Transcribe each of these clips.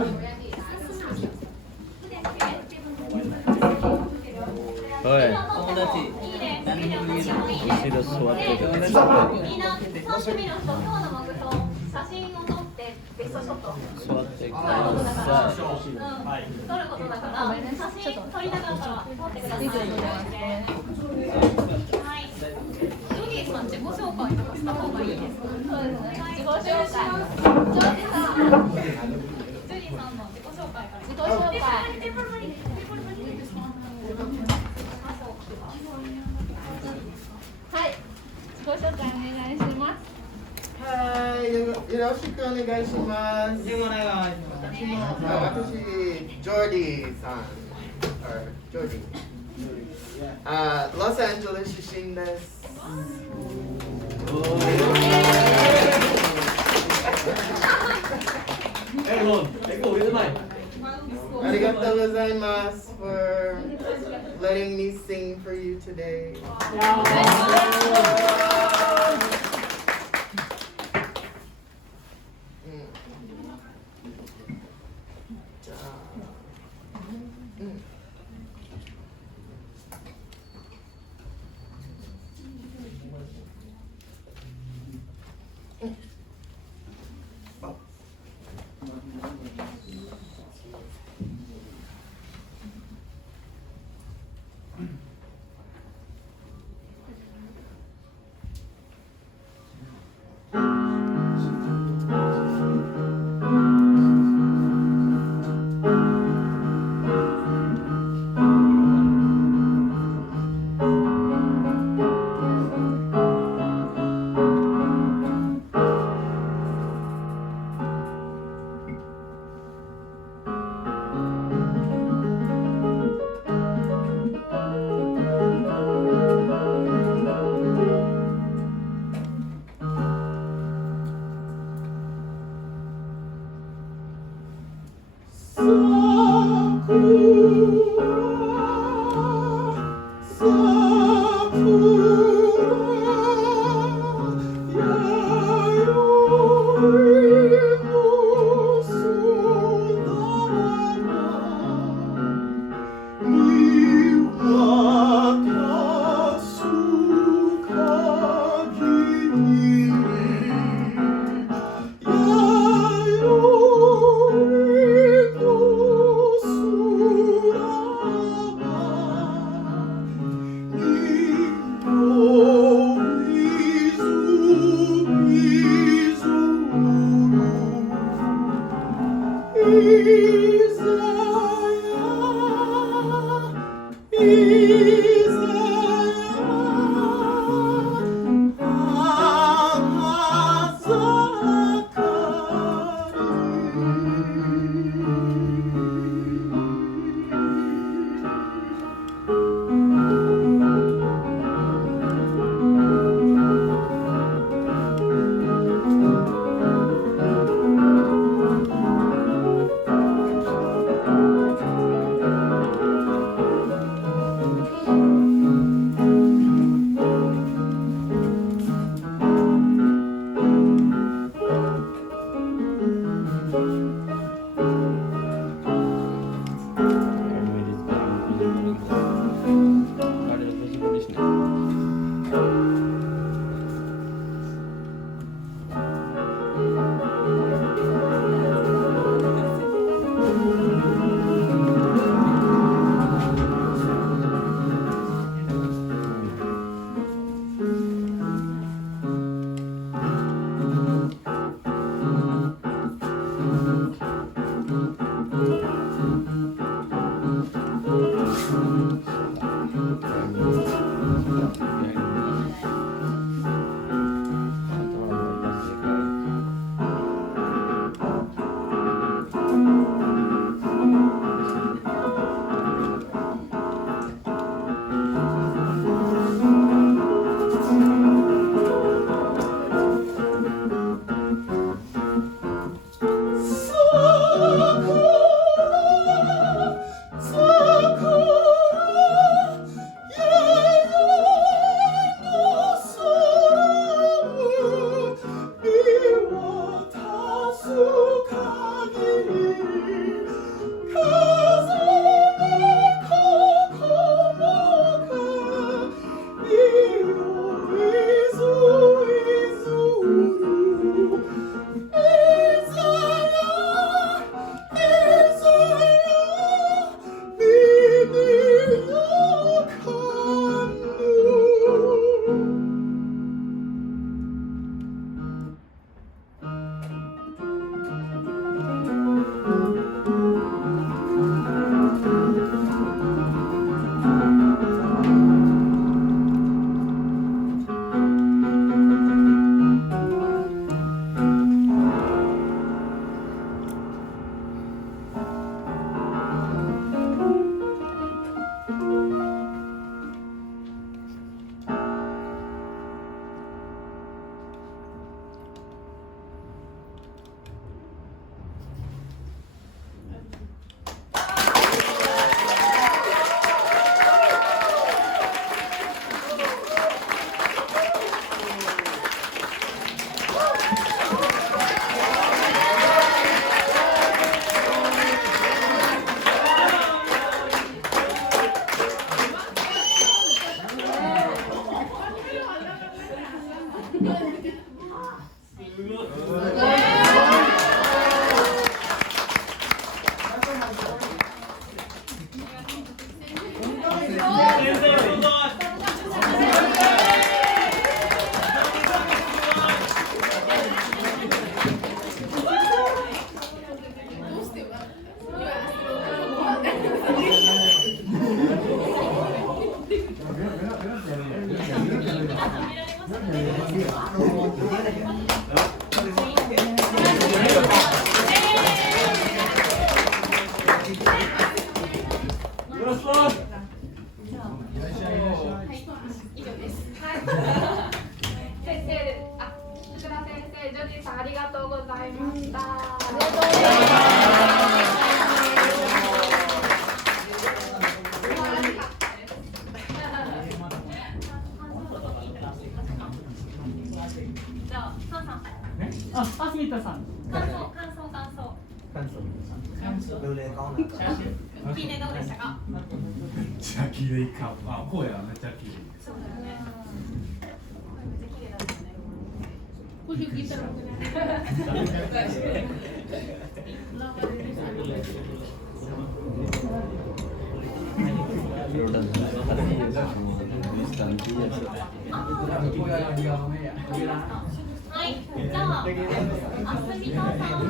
おい、友達。後ろ座ってる。みんな3組の人、今日の目標、写真を撮ってベストショット。座ってくだ撮ることだから、さい。撮ることだから、写真撮りなかったら撮ってください。はい。ジョニーさん自己紹介とかした方がいいですか？そうですね。自己紹介。ジョニーさん。ジョニーさんの自己紹介から。自己紹介。はい。自己紹介お願いします。はい、よろしくお願いします。お願いします。私、ジョーディさん、ジョーディ。ロサンゼルス出身です。ありがとうございます for letting me sing for you today. お以上です。先生、福田先生、ジョニーさんありがとうございました。ありがとうございますじゃあ、サンさん。スミットさん。感想。どれかな。聞いてどうでしたか。めっちゃ綺麗か。声はめっちゃ綺麗。そうだよね。めっちゃ綺麗だったね。補助聞いたら。はい、じゃあ、あすみたさん。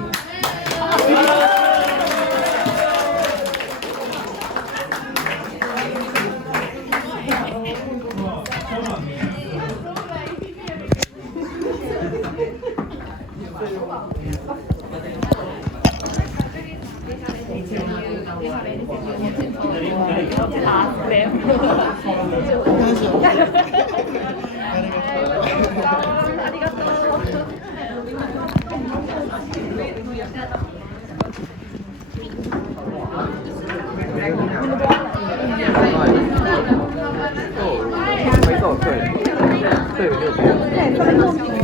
对，对，对，对。